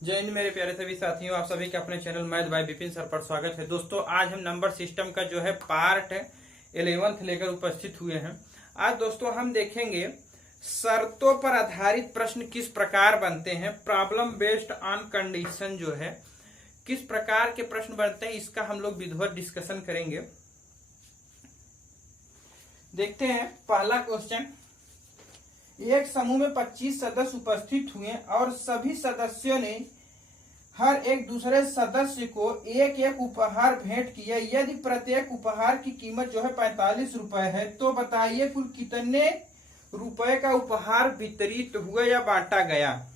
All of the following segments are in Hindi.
जय हिंद मेरे प्यारे सभी साथियों, आप सभी के अपने channel math bye Vipin sir पर स्वागत है। दोस्तों, आज हम नंबर सिस्टम का जो है पार्ट 11th लेकर उपस्थित हुए हैं। आज दोस्तों हम देखेंगे शर्तों पर आधारित प्रश्न किस प्रकार बनते हैं। प्रॉब्लम बेस्ड ऑन कंडीशन जो है किस प्रकार के प्रश्न बनते हैं, इसका हम लोग विधिवत डिस्कशन करेंगे। देखते हैं पहला क्वेश्चन। एक समूह में 25 सदस्य उपस्थित हुए और सभी सदस्यों ने हर एक दूसरे सदस्य को एक एक उपहार भेंट किया। यदि प्रत्येक उपहार की कीमत जो है 45 रुपए है, तो बताइए कुल कितने रुपए का उपहार वितरित हुआ या बांटा गया।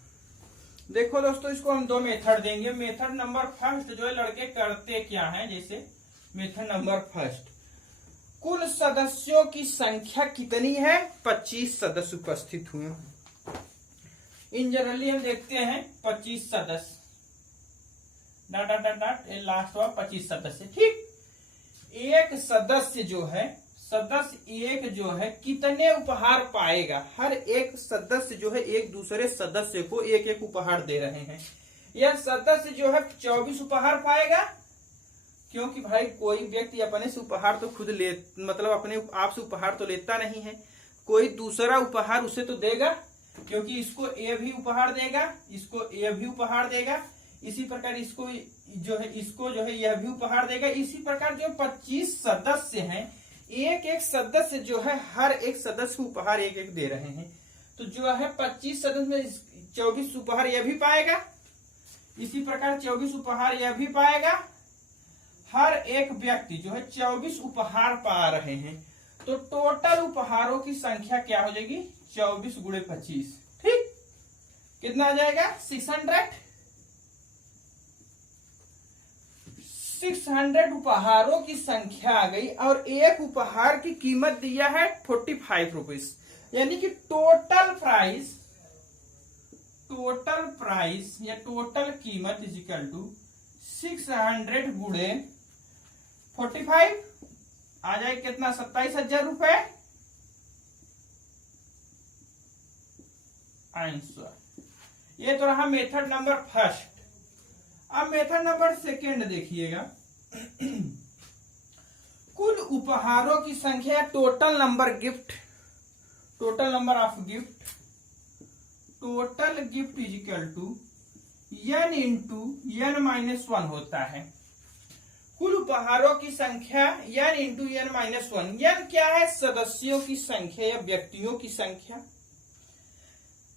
देखो दोस्तों, इसको हम दो मेथड देंगे। मेथड नंबर फर्स्ट जो है लड़के करते क्या है, जैसे मेथड नंबर फर्स्ट, कुल सदस्यों की संख्या कितनी है, 25 सदस्य उपस्थित हुए। इन जनरली हम देखते हैं 25 सदस्य dot dot dot dot last हुआ 25 सदस्य। ठीक, एक सदस्य जो है कितने उपहार पाएगा। हर एक सदस्य जो है एक दूसरे सदस्य को एक एक उपहार दे रहे हैं। यह सदस्य जो है 24 उपहार पाएगा, क्योंकि भाई कोई व्यक्ति अपने से उपहार तो खुद ले मतलब अपने आप से उपहार तो लेता नहीं है, कोई दूसरा उपहार उसे तो देगा, क्योंकि इसको ए भी उपहार देगा, इसको ए भी उपहार देगा, इसी प्रकार इसको जो है यह भी उपहार देगा। इसी प्रकार जो 25 सदस्य हैं, एक एक सदस्य जो है हर एक सदस्य को उपहार एक एक दे रहे हैं। तो जो है 25 सदस्य में 24 उपहार यह भी पाएगा, इसी प्रकार 24 उपहार यह भी पाएगा। हर एक व्यक्ति जो है 24 उपहार पा रहे हैं, तो टोटल उपहारों की संख्या क्या हो जाएगी, 24 गुणे 25। ठीक, कितना आ जाएगा, 600 उपहारों की संख्या आ गई। और एक उपहार की कीमत दिया है 45 रुपीज, यानी कि टोटल प्राइस या टोटल कीमत इज इक्वल टू 600 गुणे 45 आ जाए कितना, 27,000 रुपए आंसर। ये तो रहा मेथड नंबर फर्स्ट। अब मेथड नंबर सेकेंड देखिएगा। कुल उपहारों की संख्या, total number of total gift is equal to n into n-1 होता है। कुल उपहारों की संख्या n इंटू n-1। n क्या है, सदस्यों की संख्या या व्यक्तियों की संख्या।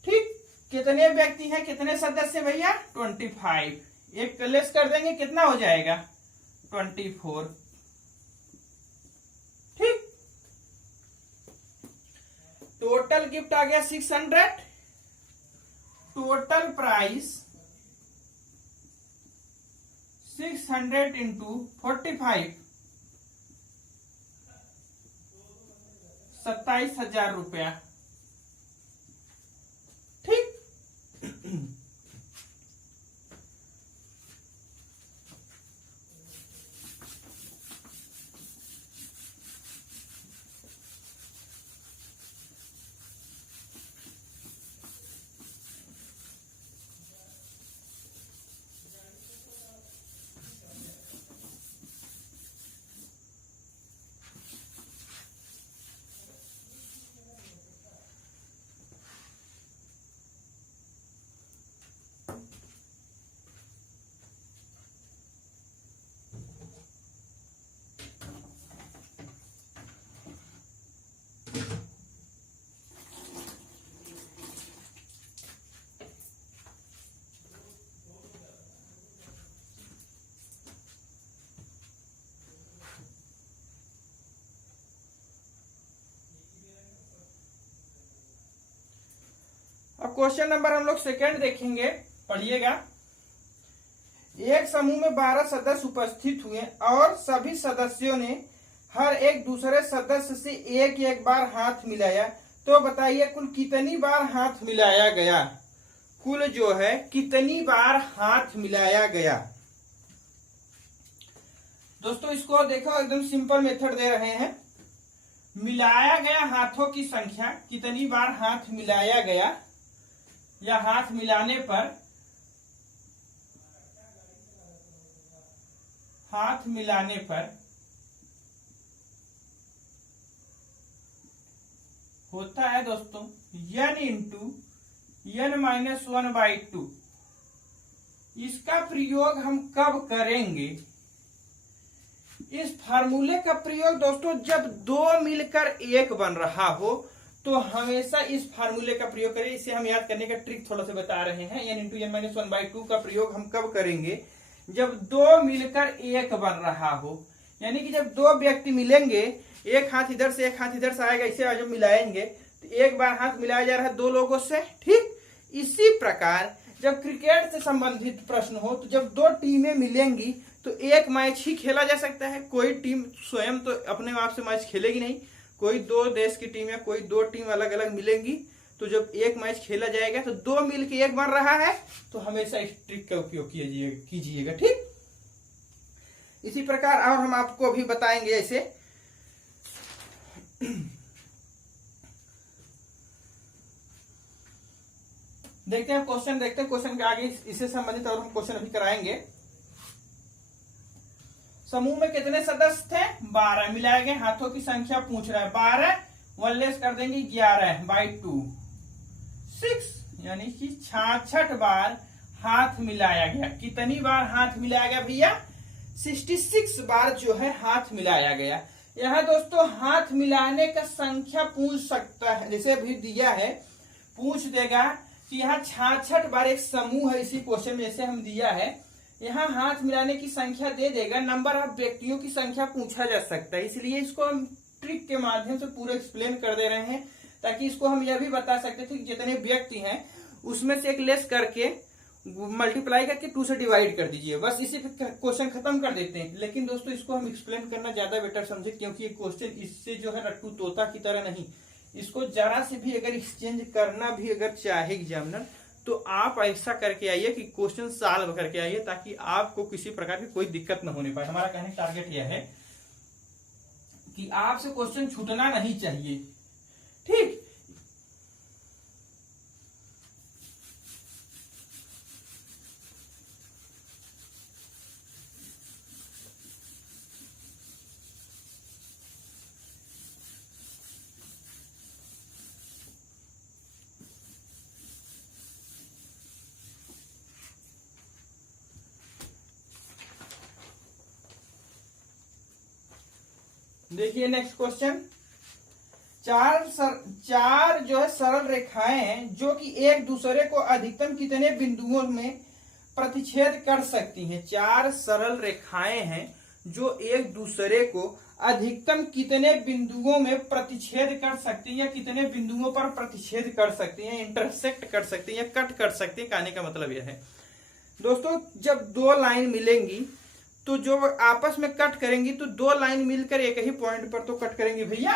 ठीक, कितने व्यक्ति हैं, कितने सदस्य भैया, 25। एक लेस कर देंगे, कितना हो जाएगा, 24। ठीक, टोटल गिफ्ट आ गया 600, टोटल प्राइस 600 इंटू 45, 27,000 रुपया। ठीक, अब क्वेश्चन नंबर हम लोग सेकेंड देखेंगे, पढ़िएगा। एक समूह में 12 सदस्य उपस्थित हुए और सभी सदस्यों ने हर एक दूसरे सदस्य से एक एक बार हाथ मिलाया। तो बताइए कुल कितनी बार हाथ मिलाया गया। कुल जो है कितनी बार हाथ मिलाया गया। दोस्तों, इसको देखो, एकदम सिंपल मेथड दे रहे हैं। मिलाया गया हाथों की संख्या, कितनी बार हाथ मिलाया गया या हाथ मिलाने पर हाथ मिलाने पर होता है दोस्तों n इंटू n-1/2। इसका प्रयोग हम कब करेंगे? इस फार्मूले का प्रयोग दोस्तों जब दो मिलकर एक बन रहा हो तो हमेशा इस फार्मूले का प्रयोग करें। इसे हम याद करने का ट्रिक थोड़ा सा बता रहे हैं। n इंटू n-1/2 का प्रयोग हम कब करेंगे? जब दो मिलकर एक बन रहा हो, यानी कि जब दो व्यक्ति मिलेंगे, एक हाथ इधर से एक हाथ इधर से आएगा, इसे जब मिलाएंगे तो एक बार हाथ मिलाया जा रहा है दो लोगों से, ठीक। इसी प्रकार जब क्रिकेट से संबंधित प्रश्न हो तो जब दो टीमें मिलेंगी तो एक मैच ही खेला जा सकता है। कोई टीम स्वयं तो अपने आप से मैच खेलेगी नहीं, कोई दो देश की टीम या कोई दो टीम अलग अलग मिलेंगी तो जब एक मैच खेला जाएगा तो दो मिलके एक बन रहा है, तो हमेशा इस ट्रिक का उपयोग कीजिएगा, ठीक। इसी प्रकार और हम आपको भी बताएंगे ऐसे। देखते हैं क्वेश्चन, देखते हैं क्वेश्चन के आगे इससे संबंधित और हम क्वेश्चन अभी कराएंगे। समूह में कितने सदस्य थे? 12 मिलाए गए, हाथों की संख्या पूछ रहा है। 12 1 लेस कर देंगे 11/2 6, यानी कि 66 बार हाथ मिलाया गया। कितनी बार हाथ मिलाया गया भैया? 66 बार जो है हाथ मिलाया गया। यहाँ दोस्तों हाथ मिलाने का संख्या पूछ सकता है, जैसे अभी दिया है पूछ देगा कि यहाँ 66 बार एक समूह है, इसी क्वेश्चन में जैसे हम दिया है यहाँ हाथ मिलाने की संख्या दे देगा, नंबर ऑफ व्यक्तियों की संख्या पूछा जा सकता है। इसलिए इसको हम ट्रिक के माध्यम से पूरा एक्सप्लेन कर दे रहे हैं, ताकि इसको हम यह भी बता सकते थे कि जितने व्यक्ति हैं उसमें से एक लेस करके मल्टीप्लाई करके 2 से डिवाइड कर दीजिए, बस इसी पे क्वेश्चन खत्म कर देते हैं। लेकिन दोस्तों इसको हम एक्सप्लेन करना ज्यादा बेटर समझे, क्योंकि ये क्वेश्चन इससे जो है रट्टू तोता की तरह नहीं, इसको जरा से भी अगर एक्सचेंज करना भी अगर चाहे एग्जामिनर तो आप ऐसा करके आइए कि क्वेश्चन सॉल्व करके आइए, ताकि आपको किसी प्रकार की कोई दिक्कत न होने पाए। हमारा कहने का टारगेट यह है कि आपसे क्वेश्चन छूटना नहीं चाहिए, ठीक। देखिए नेक्स्ट क्वेश्चन। चार जो है सरल रेखाएं हैं जो कि एक दूसरे को अधिकतम कितने बिंदुओं में प्रतिच्छेद कर सकती हैं। 4 सरल रेखाएं हैं जो एक दूसरे को अधिकतम कितने बिंदुओं में प्रतिच्छेद कर सकती हैं, या कितने बिंदुओं पर प्रतिच्छेद कर सकती हैं, इंटरसेक्ट कर सकती हैं, या कट कर सकती हैं। कहने का मतलब यह है दोस्तों, जब दो लाइन मिलेंगी तो जो आपस में कट करेंगी तो दो लाइन मिलकर एक ही पॉइंट पर तो कट करेंगे भैया।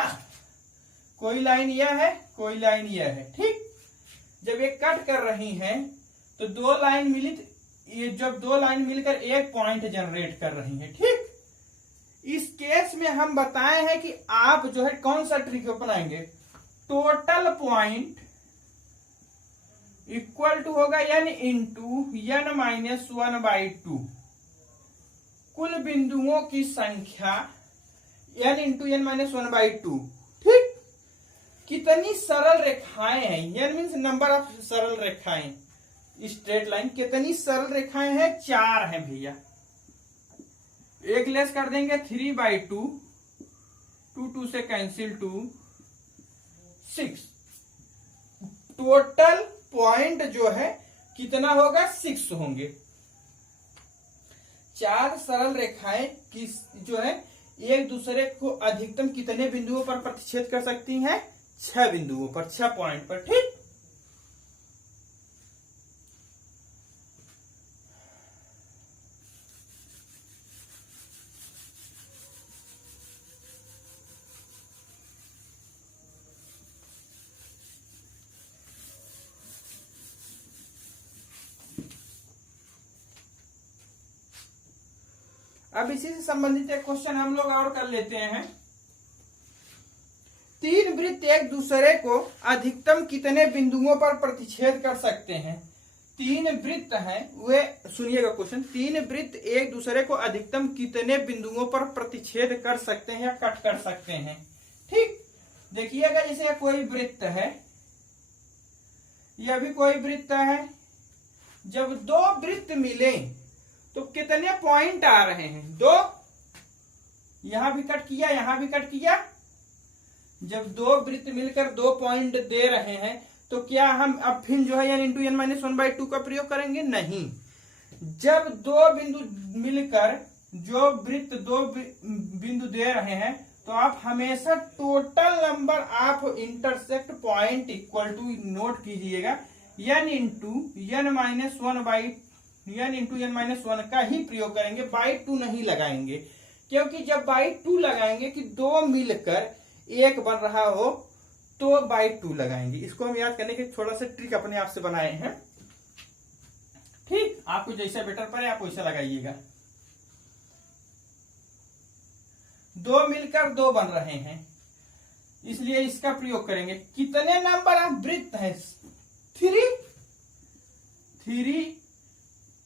कोई लाइन यह है, कोई लाइन यह है, ठीक। जब ये कट कर रही हैं तो दो लाइन मिली, ये जब दो लाइन मिलकर एक पॉइंट जनरेट कर रही हैं, ठीक। इस केस में हम बताए हैं कि आप जो है कौन सा ट्रिक अपनाएंगे, टोटल पॉइंट इक्वल टू होगा n इंटू n-1/2, कुल बिंदुओं की संख्या n इंटू n-1/2, ठीक। कितनी सरल रेखाएं हैं, n मीन्स नंबर ऑफ सरल रेखाएं, स्ट्रेट लाइन। कितनी सरल रेखाएं हैं? 4 हैं भैया। एक लेस कर देंगे 3/2, 2 से कैंसिल 2, 6। टोटल पॉइंट जो है कितना होगा? 6 होंगे। 4 सरल रेखाएं किस जो है एक दूसरे को अधिकतम कितने बिंदुओं पर प्रतिच्छेद कर सकती हैं? 6 बिंदुओं पर, 6 पॉइंट पर, ठीक। अब इसी से संबंधित एक क्वेश्चन हम लोग और कर लेते हैं। 3 वृत्त एक दूसरे को अधिकतम कितने बिंदुओं पर प्रतिच्छेद कर सकते हैं? तीन वृत्त हैं वे, सुनिएगा क्वेश्चन, तीन वृत्त एक दूसरे को अधिकतम कितने बिंदुओं पर प्रतिच्छेद कर सकते हैं या कट कर सकते हैं। ठीक, देखिएगा जैसे कोई वृत्त है, यह भी कोई वृत्त है, जब दो वृत्त मिले तो कितने पॉइंट आ रहे हैं, दो, यहां भी कट किया यहां भी कट किया, जब दो वृत्त मिलकर 2 पॉइंट दे रहे हैं तो क्या हम अब फिर जो है n इंटू एन माइनस 1/2 का प्रयोग करेंगे, नहीं। जब दो बिंदु मिलकर जो वृत्त दो बिंदु दे रहे हैं तो आप हमेशा total number of intersect point equal to note कीजिएगा n इंटू एन माइनस 1 का ही प्रयोग करेंगे, बाई 2 नहीं लगाएंगे, क्योंकि जब बाई 2 लगाएंगे कि दो मिलकर एक बन रहा हो तो बाई 2 लगाएंगे। इसको हम याद करने के थोड़ा सा ट्रिक अपने आप से बनाए हैं। ठीक, आपको जैसा बेटर पड़े आप वैसा लगाइएगा। दो मिलकर दो बन रहे हैं, इसलिए इसका प्रयोग करेंगे। कितने नंबर ऑफ वृत्त है, 3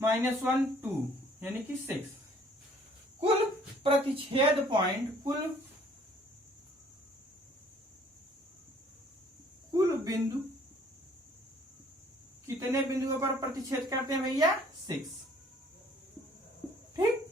माइनस 1 2 यानी कि 6। कुल प्रतिच्छेद पॉइंट, कुल बिंदु कितने बिंदुओं पर प्रतिच्छेद करते हैं भैया, 6। ठीक,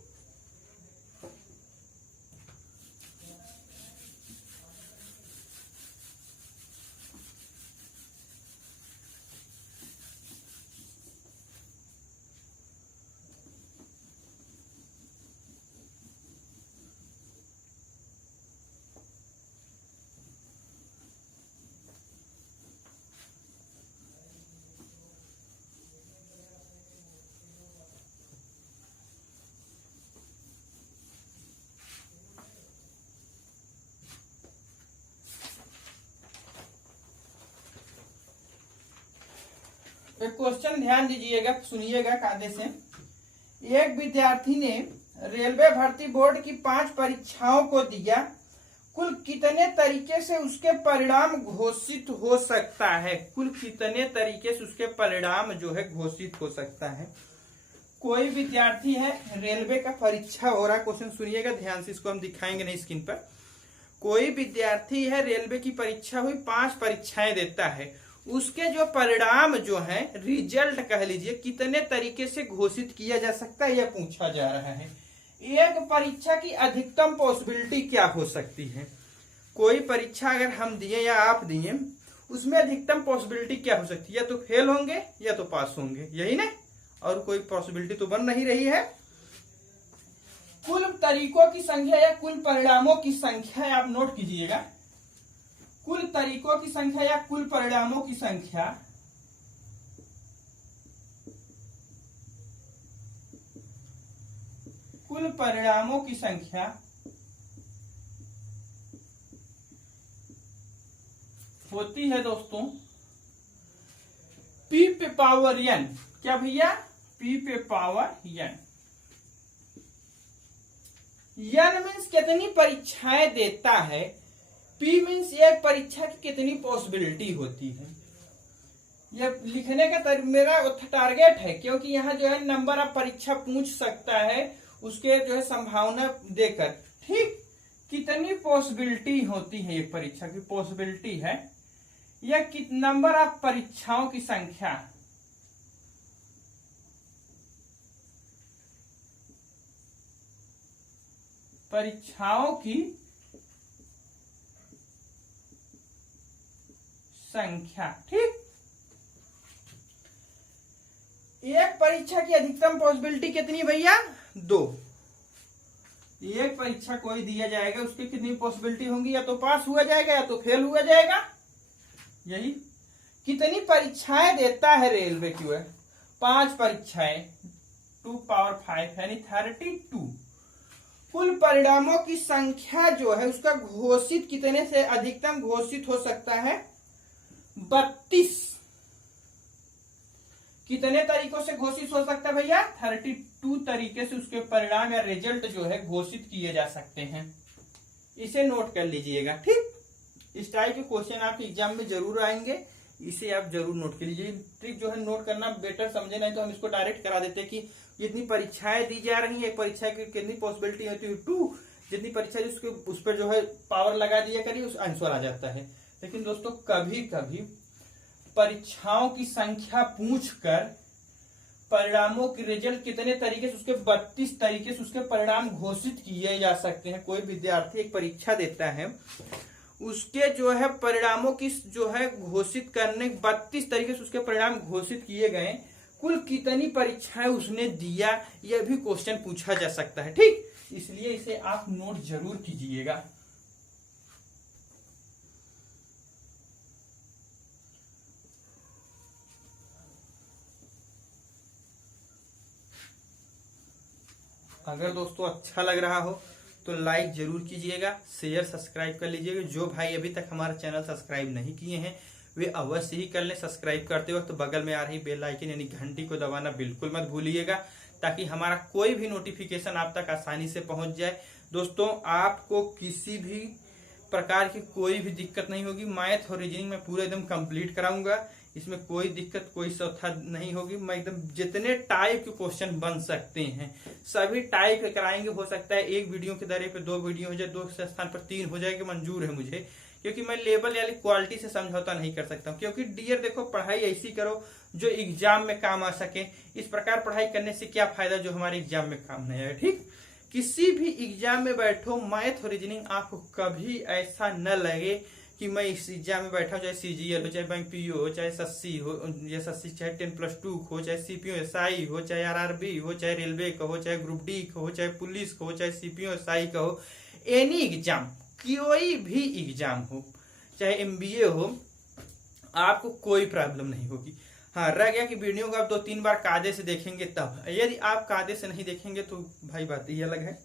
एक क्वेश्चन ध्यान दीजिएगा, सुनिएगा कायदे से। एक विद्यार्थी ने रेलवे भर्ती बोर्ड की 5 परीक्षाओं को दिया, कुल कितने तरीके से उसके परिणाम घोषित हो सकता है, कुल कितने तरीके से उसके परिणाम जो है घोषित हो सकता है। कोई विद्यार्थी है, रेलवे का परीक्षा हो रहा, क्वेश्चन सुनिएगा ध्यान से, इसको हम दिखाएंगे नहीं स्क्रीन पर। कोई विद्यार्थी है, रेलवे की परीक्षा हुई, 5 परीक्षाएं देता है, उसके जो परिणाम जो है, रिजल्ट कह लीजिए, कितने तरीके से घोषित किया जा सकता है यह पूछा जा रहा है। एक परीक्षा की अधिकतम पॉसिबिलिटी क्या हो सकती है, कोई परीक्षा अगर हम दिए या आप दिए, उसमें अधिकतम पॉसिबिलिटी क्या हो सकती है, या तो फेल होंगे या तो पास होंगे, यही ना, और कोई पॉसिबिलिटी तो बन नहीं रही है। कुल तरीकों की संख्या या कुल परिणामों की संख्या आप नोट कीजिएगा, कुल तरीकों की संख्या या कुल परिणामों की संख्या, कुल परिणामों की संख्या होती है दोस्तों p पे पावर n, क्या भैया, p पे पावर n। n मीन्स कितनी परीक्षाएं देता है, p मीन्स एक परीक्षा की कितनी पॉसिबिलिटी होती है। यह लिखने का मेरा टारगेट है, क्योंकि यहाँ जो है नंबर ऑफ परीक्षा पूछ सकता है, उसके जो है संभावना देकर। ठीक, कितनी पॉसिबिलिटी होती है एक परीक्षा की, पॉसिबिलिटी है, या नंबर ऑफ परीक्षाओं की संख्या, परीक्षाओं की संख्या। ठीक, एक परीक्षा की अधिकतम पॉसिबिलिटी कितनी भैया, 2। एक परीक्षा कोई दिया जाएगा, उसकी कितनी पॉसिबिलिटी होंगी, या तो पास हुआ जाएगा या तो फेल हुआ जाएगा, यही। कितनी परीक्षाएं देता है रेलवे क्यों है, 5 परीक्षाएं, 2 पावर 5 यानी 32। कुल परिणामों की संख्या जो है उसका घोषित कितने से अधिकतम घोषित हो सकता है, 32। कितने तरीकों से घोषित हो सकता है भैया, 32 तरीके से उसके परिणाम या रिजल्ट जो है घोषित किए जा सकते हैं। इसे नोट कर लीजिएगा। ठीक, इस टाइप के क्वेश्चन आपके एग्जाम में जरूर आएंगे, इसे आप जरूर नोट कर लीजिए। ट्रिक जो है नोट करना बेटर समझे, नहीं तो हम इसको डायरेक्ट करा देते हैं कि जितनी परीक्षाएं दी जा रही है, एक परीक्षा की कितनी पॉसिबिलिटी होती है 2, जितनी परीक्षा उसके उस पर जो है पावर लगा दिया करिए, उस आंसर आ जाता है। लेकिन दोस्तों कभी कभी परीक्षाओं की संख्या पूछकर परिणामों के रिजल्ट कितने तरीके से, उसके 32 तरीके से उसके परिणाम घोषित किए जा सकते हैं। कोई विद्यार्थी एक परीक्षा देता है, उसके जो है परिणामों की जो है घोषित करने 32 तरीके से उसके परिणाम घोषित किए गए, कुल कितनी परीक्षाएं उसने दिया, यह भी क्वेश्चन पूछा जा सकता है। ठीक, इसलिए इसे आप नोट जरूर कीजिएगा। अगर दोस्तों अच्छा लग रहा हो तो लाइक जरूर कीजिएगा, शेयर सब्सक्राइब कर लीजिएगा। जो भाई अभी तक हमारा चैनल सब्सक्राइब नहीं किए हैं वे अवश्य ही कर लें। सब्सक्राइब करते वक्त बगल में आ रही बेल आइकन यानी घंटी को दबाना बिल्कुल मत भूलिएगा, ताकि हमारा कोई भी नोटिफिकेशन आप तक आसानी से पहुंच जाए। दोस्तों आपको किसी भी प्रकार की कोई भी दिक्कत नहीं होगी। मैथ और रीजनिंग में पूरा एकदम कंप्लीट कराऊंगा, इसमें कोई दिक्कत कोई सौथा नहीं होगी। मैं एकदम जितने टाइप के क्वेश्चन बन सकते हैं सभी टाइप के कराएंगे। हो सकता है एक वीडियो के दरे पे 2 वीडियो हो जाए, 2 के स्थान पर 3 हो जाएगी, मंजूर है मुझे, क्योंकि मैं लेवल यानी क्वालिटी से समझौता नहीं कर सकता हूँ। क्योंकि डियर देखो, पढ़ाई ऐसी करो जो एग्जाम में काम आ सके। इस प्रकार पढ़ाई करने से क्या फायदा जो हमारे एग्जाम में काम नहीं आए। ठीक, किसी भी एग्जाम में बैठो, मैथ और रीजनिंग आपको कभी ऐसा न लगे कि मैं इस एग्जाम में बैठा हूँ, चाहे सीजीएल हो, चाहे बैंक पीओ हो, चाहे एसएससी हो, चाहे 10+2 हो, चाहे सीपीओ एसआई हो, चाहे आरआरबी हो, चाहे रेलवे का हो, चाहे ग्रुप डी का हो, चाहे पुलिस का हो, चाहे सीपीओ एसआई का हो, एनी एग्जाम, कोई भी एग्जाम हो, चाहे एमबीए हो, आपको कोई प्रॉब्लम नहीं होगी। हाँ, रह गया कि वीडियो को आप 2-3 बार कायदे से देखेंगे तब। यदि आप कायदे से नहीं देखेंगे तो भाई बात ये अलग है।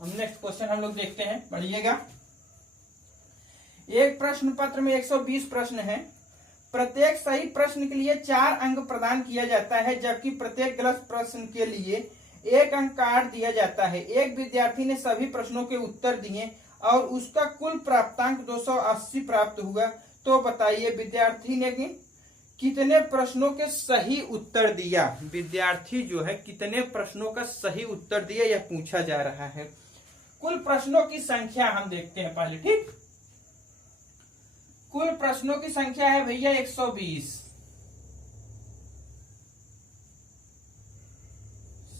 हम नेक्स्ट क्वेश्चन हम लोग देखते हैं, पढ़िएगा। एक प्रश्न पत्र में 120 प्रश्न हैं। प्रत्येक सही प्रश्न के लिए 4 अंक प्रदान किया जाता है, जबकि प्रत्येक गलत प्रश्न के लिए 1 अंक काट दिया जाता है। एक विद्यार्थी ने सभी प्रश्नों के उत्तर दिए और उसका कुल प्राप्तांक 280 प्राप्त हुआ। तो बताइए विद्यार्थी ने कितने प्रश्नों के सही उत्तर दिया। विद्यार्थी जो है कितने प्रश्नों का सही उत्तर दिया यह पूछा जा रहा है। कुल प्रश्नों की संख्या हम देखते हैं पहले। ठीक, कुल प्रश्नों की संख्या है भैया 120।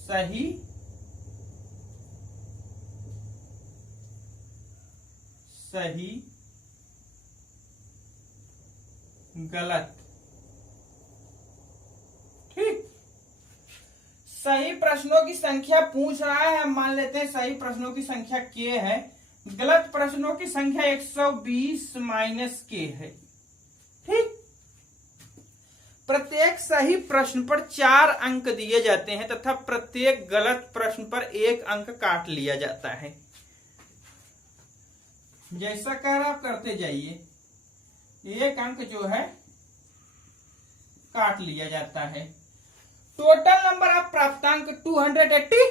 सही सही गलत। ठीक, सही प्रश्नों की संख्या पूछ रहा है, हम मान लेते हैं सही प्रश्नों की संख्या k है। गलत प्रश्नों की संख्या 120 - k है। ठीक, प्रत्येक सही प्रश्न पर 4 अंक दिए जाते हैं तथा प्रत्येक गलत प्रश्न पर 1 अंक काट लिया जाता है। जैसा कह रहा आप करते जाइए, 1 अंक जो है काट लिया जाता है। टोटल नंबर ऑफ प्राप्तांक 280,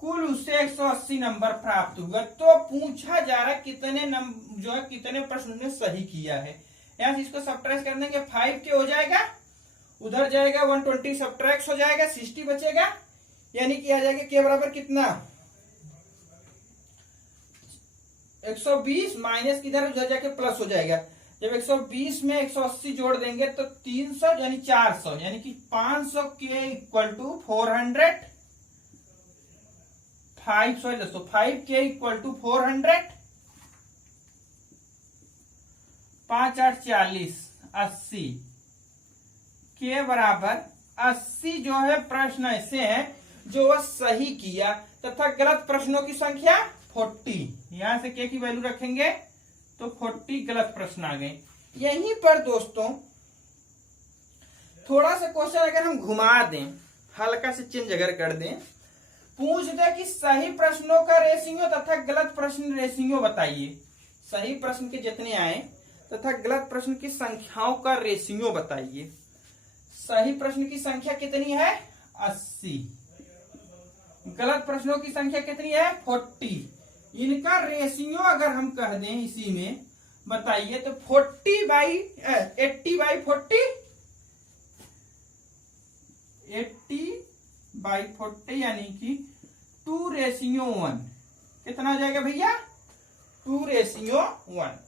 कुल उससे 180 नंबर प्राप्त हुआ। तो पूछा जा रहा है कितने नंबर जो है कितने प्रश्न ने सही किया है। यहां से इसको सब्ट्रैक्ट कर देंगे, 5 के हो जाएगा, उधर जाएगा 120 सब्ट्रैक्ट हो जाएगा, 60 बचेगा, यानी कि आ जाएगा के बराबर कितना 120 माइनस किधर उधर जाके प्लस हो जाएगा। जब 120 में 180 जोड़ देंगे तो 300 यानी 400, यानी कि 500 के इक्वल टू 400 5 के इक्वल टू 400 5 8 40 80 के बराबर 80 जो है प्रश्न ऐसे हैं जो वह सही किया तथा गलत प्रश्नों की संख्या 40। यहां से के की वैल्यू रखेंगे तो 40 गलत प्रश्न आ गए। यहीं पर दोस्तों थोड़ा सा क्वेश्चन अगर हम घुमा दें, हल्का से चेंज अगर कर दें, पूछ दे कि सही प्रश्नों का रेशियो तथा गलत प्रश्न रेशियो बताइए। सही प्रश्न के जितने आए तथा गलत प्रश्न की संख्याओं का रेशियो बताइए। सही प्रश्न की संख्या कितनी है? 80। गलत प्रश्नों की संख्या कितनी है? 40। इनका रेशियो अगर हम कह दें इसी में बताइए तो 80/40 80/40 यानी कि 2:1। कितना हो जाएगा भैया? 2:1।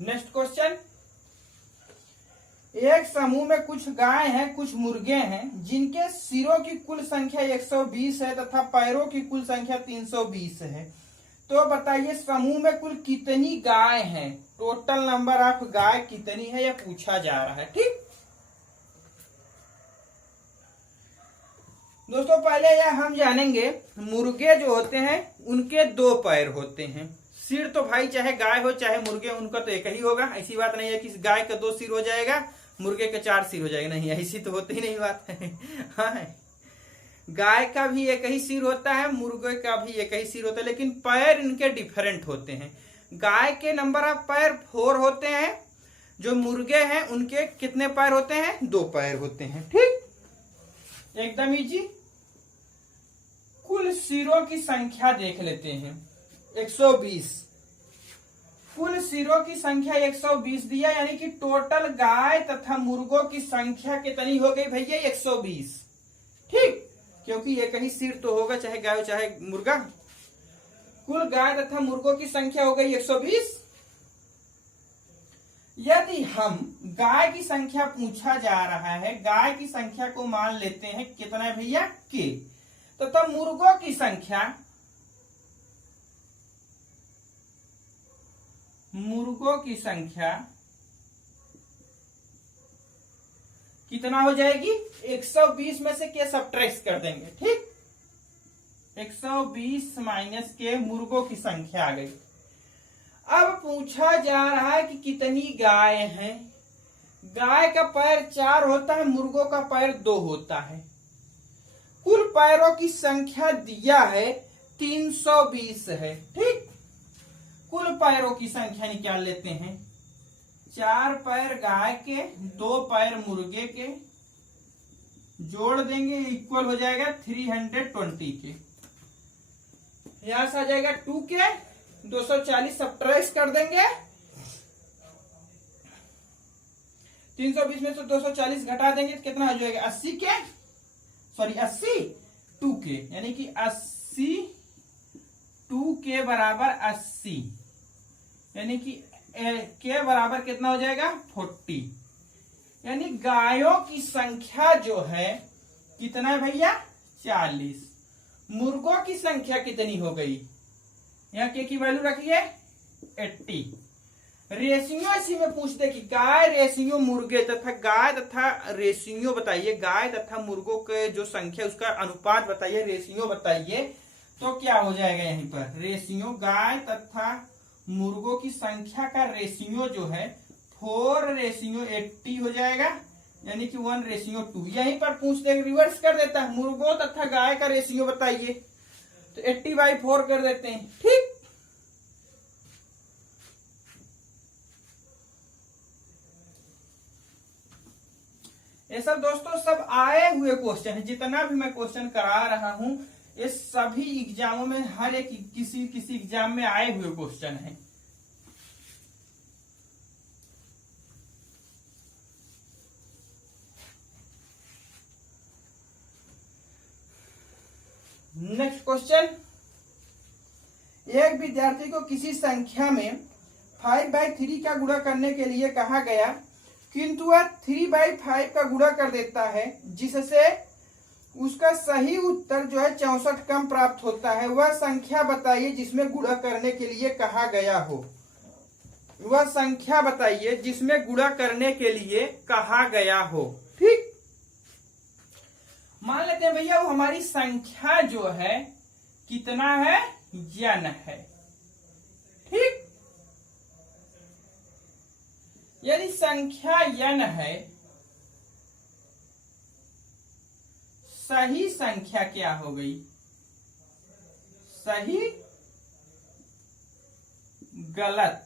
नेक्स्ट क्वेश्चन, एक समूह में कुछ गाय हैं, कुछ मुर्गे हैं, जिनके सिरों की कुल संख्या 120 है तथा पैरों की कुल संख्या 320 है। तो बताइए समूह में कुल कितनी गाय हैं? टोटल नंबर ऑफ गाय कितनी है यह पूछा जा रहा है। ठीक दोस्तों, पहले यह हम जानेंगे मुर्गे जो होते हैं उनके 2 पैर होते हैं। सिर तो भाई चाहे गाय हो चाहे मुर्गे, उनका तो एक ही होगा। ऐसी बात नहीं है कि गाय का 2 सिर हो जाएगा मुर्गे के 4 सिर हो जाएगा, नहीं ऐसी तो होती ही नहीं बात है। हाँ, गाय का भी एक ही सिर होता है, मुर्गे का भी एक ही सिर होता है, लेकिन पैर इनके डिफरेंट होते हैं। गाय के नंबर ऑफ पैर 4 होते हैं, जो मुर्गे हैं उनके कितने पैर होते हैं? 2 पैर होते हैं। ठीक, एकदम इजी। कुल सिरों की संख्या देख लेते हैं, 120। कुल सिरों की संख्या 120 दिया, यानी कि टोटल गाय तथा मुर्गों की संख्या कितनी हो गई भैया? 120। ठीक, क्योंकि एक ही सिर तो होगा चाहे गाय हो चाहे मुर्गा। कुल गाय तथा मुर्गों की संख्या हो गई 120। यदि हम गाय की संख्या पूछा जा रहा है, गाय की संख्या को मान लेते हैं कितना है भैया? के। तो तब मुर्गों की संख्या, मुर्गों की संख्या कितना हो जाएगी? 120 में से के सब्ट्रैक्ट कर देंगे। ठीक, 120 माइनस के मुर्गों की संख्या आ गई। अब पूछा जा रहा है कि कितनी गाय हैं। गाय का पैर 4 होता है, मुर्गों का पैर 2 होता है। कुल पैरों की संख्या दिया है 320 है। ठीक, कुल पैरों की संख्या निकाल लेते हैं। 4 पैर गाय के, 2 पैर मुर्गे के, जोड़ देंगे इक्वल हो जाएगा 320 के। यहां से आ जाएगा 2 के, 240 सब्ट्रैक्ट कर देंगे। 320 में से 240 घटा देंगे तो कितना हो जाएगा? 80 के, सॉरी 80 2 के, यानी कि 80 2 के बराबर 80, यानी कि के बराबर कितना हो जाएगा? 40। यानी गायों की संख्या जो है कितना है भैया? 40। मुर्गों की संख्या कितनी हो गई? यहाँ के की वैल्यू रखिए 80। रेशियो इसी में पूछते कि गाय रेशियो मुर्गे तथा गाय तथा रेशियो बताइए, गाय तथा मुर्गों के जो संख्या उसका अनुपात बताइए, रेशियो बताइए। तो क्या हो जाएगा यहीं पर? रेशियो गाय तथा मुर्गों की संख्या का रेशियो जो है 4:80 हो जाएगा, यानी कि 1:2। यहीं पर पूछते रिवर्स कर देता है, मुर्गों तथा गाय का रेशियो बताइए, तो 80/4 कर देते हैं। ठीक, ये सब दोस्तों सब आए हुए क्वेश्चन है। जितना भी मैं क्वेश्चन करा रहा हूं ये सभी एग्जामों में, हर एक किसी एग्जाम में आए हुए क्वेश्चन है। नेक्स्ट क्वेश्चन, एक विद्यार्थी को किसी संख्या में 5/3 का गुणा करने के लिए कहा गया, किंतु वह 3/5 का गुणा कर देता है, जिससे उसका सही उत्तर जो है 64 कम प्राप्त होता है। वह संख्या बताइए जिसमें गुणा करने के लिए कहा गया हो। वह संख्या बताइए जिसमें गुणा करने के लिए कहा गया हो। ठीक, मान लेते हैं भैया वो हमारी संख्या जो है कितना है, n है। ठीक, यदि संख्या n है, सही संख्या क्या हो गई, सही गलत।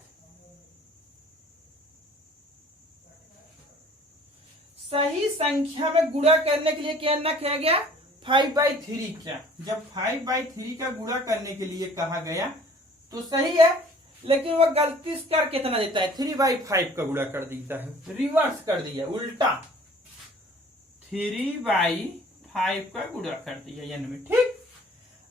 सही संख्या में गुणा करने के लिए क्या ना किया गया, 5/3 क्या। जब 5/3 का गुणा करने के लिए कहा गया तो सही है, लेकिन वह गलती कर कितना देता है, 3/5 का गुणा कर देता है, रिवर्स कर दिया, उल्टा 3/5 का गुणा कर दिया n में। ठीक,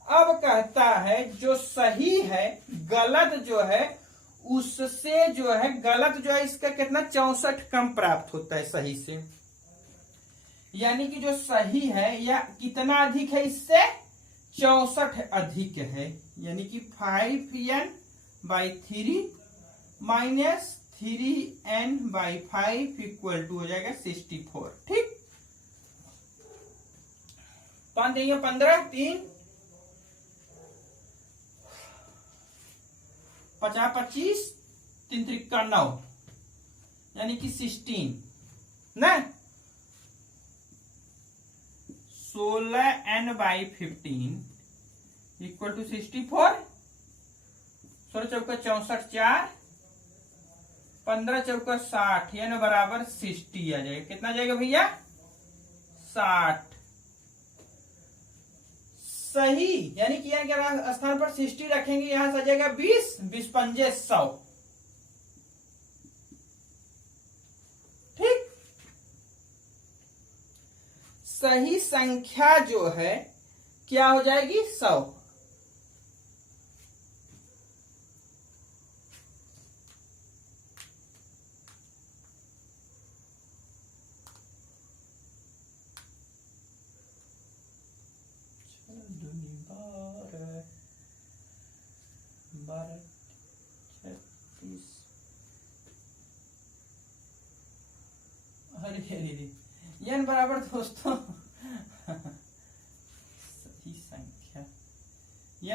अब कहता है जो सही है, गलत जो है उससे जो है, गलत जो है इसका कितना 64 कम प्राप्त होता है सही से। यानी कि जो सही है या कितना अधिक है, इससे 64 अधिक है। यानी कि 5n/3 minus 3n/5 equal to हो जाएगा 64। ठीक, 5 देंगे 15, 3 50 25 3 त्रिका 9, यानी कि 16 ना, 16n/15 इक्वल टू 64। 16 चौका 64, 4 15 चौका 60, n बराबर 60 आ जाएगा। कितना जाएगा भैया, 60। सही यानी कि n के स्थान पर 60 रखेंगे, यहां से आ जाएगा 20, 20 पंजे 100। ठीक, सही संख्या जो है क्या हो जाएगी, 100। n बराबर दोस्तों सही संख्या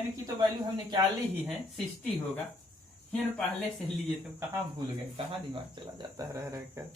n की तो वैल्यू हम निकाली ही है, 60 होगा। n पहले से लिए तो कहाँ भूल गए, कहाँ दिमाग चला जाता है रह रहकर।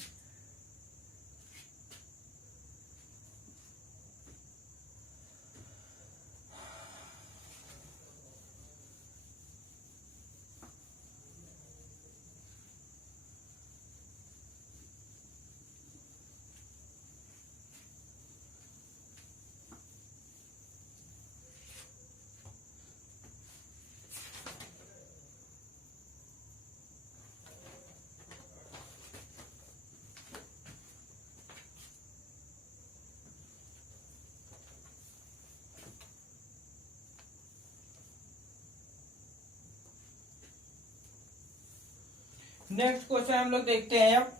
नेक्स्ट क्वेश्चन हम लोग देखते हैं अब,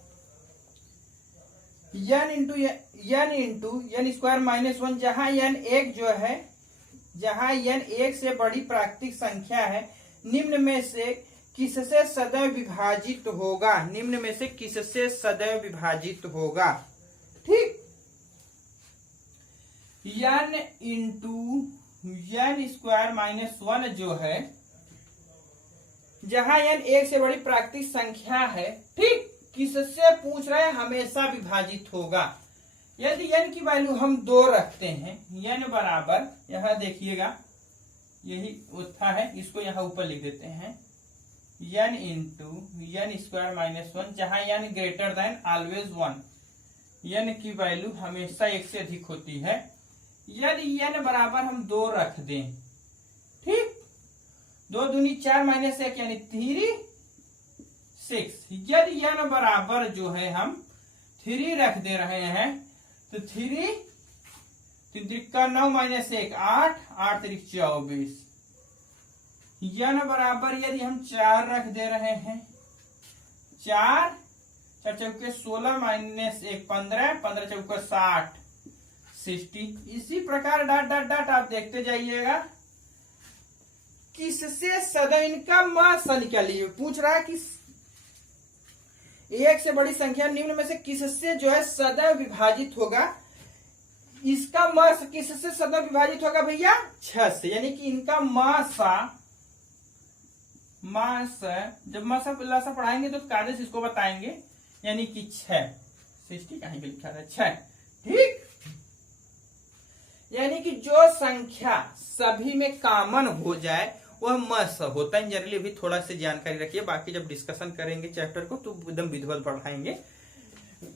n इंटू n स्क्वायर -1, जहां n एक जो है, जहां n एक से बड़ी प्राकृतिक संख्या है, निम्न में से किससे सदैव विभाजित होगा, निम्न में से किससे सदैव विभाजित होगा। ठीक, n इंटू n स्क्वायर -1 जो है, जहां n एक से बड़ी प्राकृतिक संख्या है, ठीक, किससे पूछ रहे हैं, हमेशा विभाजित होगा। यदि n की वैल्यू हम 2 रखते हैं, n बराबर, यहां देखिएगा यही उत्था है, इसको यहां ऊपर लिख देते हैं, n इंटू n स्क्वायर -1, जहां n greater than always 1, n की वैल्यू हमेशा 1 से अधिक होती है। यदि n बराबर हम 2 रख दें, ठीक, 2 दूनी 4 माइनस 1 यानी 3 6। यदि n बराबर जो है हम 3 रख दे रहे हैं तो 3 त्रिका 9 माइनस 1 8, 8 त्रिक 24। n बराबर यदि हम 4 रख दे रहे हैं, 4 4 चौके 16 माइनस 1 15, 15 चौका 60 60। इसी प्रकार डाट डाट डाट आप देखते जाइएगा, किससे सदैव, इनका मान निकालिए। पूछ रहा है कि एक से बड़ी संख्या निम्न में से किससे जो है सदैव विभाजित होगा। इसका मास किससे सदैव विभाजित होगा भैया? 6 से। यानी कि इनका मास जब मासा लासा पढ़ाएंगे तो कायदे से इसको बताएंगे। यानी कि 6 60 कहीं पे लिखा है 6, ठीक। यानी कि जो संख्या सभी में कॉमन हो जाए वह मास होता है। जनरली अभी थोड़ा सी जानकारी रखिए, बाकी जब डिस्कशन करेंगे चैप्टर को तो एकदम विधिवत पढ़ाएंगे।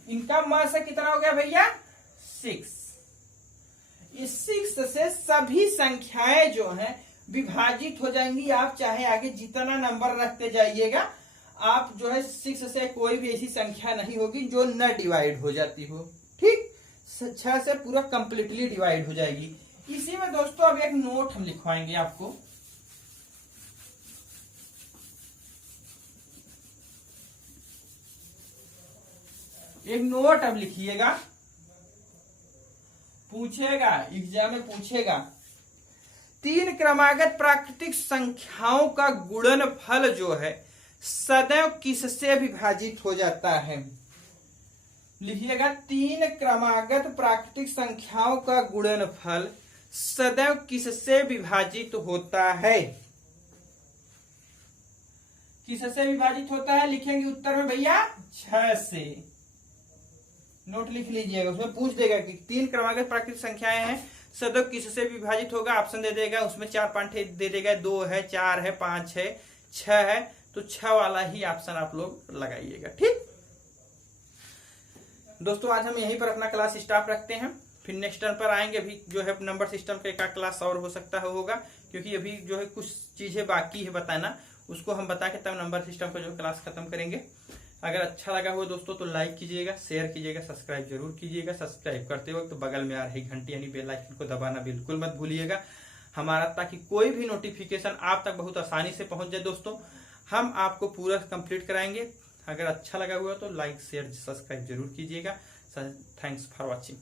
इनका मास कितना हो गया भैया? 6। इस 6 से सभी संख्याएं जो हैं विभाजित हो जाएंगी। आप चाहे आगे जितना नंबर रखते जाइएगा, आप जो है 6 से कोई भी ऐसी संख्या नहीं होगी जो न डिवाइड हो जाती हो, ठीक। 6 से पूरा कंप्लीटली डिवाइड हो जाएगी। इसी में दोस्तों अब एक नोट हम लिखवाएंगे आपको। एक नोट अब लिखिएगा, पूछेगा एग्जाम में पूछेगा 3 क्रमागत प्राकृतिक संख्याओं का गुणनफल जो है सदैव किससे विभाजित हो जाता है? लिखिएगा 3 क्रमागत प्राकृतिक संख्याओं का गुणनफल सदैव किससे विभाजित होता है? किससे विभाजित होता है? लिखेंगे उत्तर में भैया 6 से। नोट लिख लीजिएगा, उसमें पूछ देगा कि 3 क्रमागत प्राकृतिक संख्याएं हैं, सदैव किससे विभाजित होगा। ऑप्शन दे देगा, उसमें 4-5 दे देगा, 2 है, 4 है, 5 है, 6 है। तो 6 वाला ही ऑप्शन आप लोग लगाइएगा, ठीक। दोस्तों आज हम यहीं पर अपना क्लास स्टॉप रखते हैं, फिर नेक्स्ट टर्न पर आएंगे। अभी जो है नंबर सिस्टम का एक क्लास और हो सकता होगा, क्योंकि अभी जो है कुछ चीजें बाकी है बताना, उसको हम बता के तब नंबर सिस्टम का जो क्लास खत्म करेंगे। अगर अच्छा लगा हो दोस्तों तो लाइक कीजिएगा, शेयर कीजिएगा, सब्सक्राइब जरूर कीजिएगा। सब्सक्राइब करते वक्त तो बगल में आ रही घंटी यानी बेल आइकन को दबाना बिल्कुल मत भूलिएगा हमारा, ताकि कोई भी नोटिफिकेशन आप तक बहुत आसानी से पहुंच जाए। दोस्तों हम आपको पूरा कंप्लीट कराएंगे। अगर अच्छा लगा हुआ तो लाइक शेयर सब्सक्राइब जरूर कीजिएगा। Thanks for watching.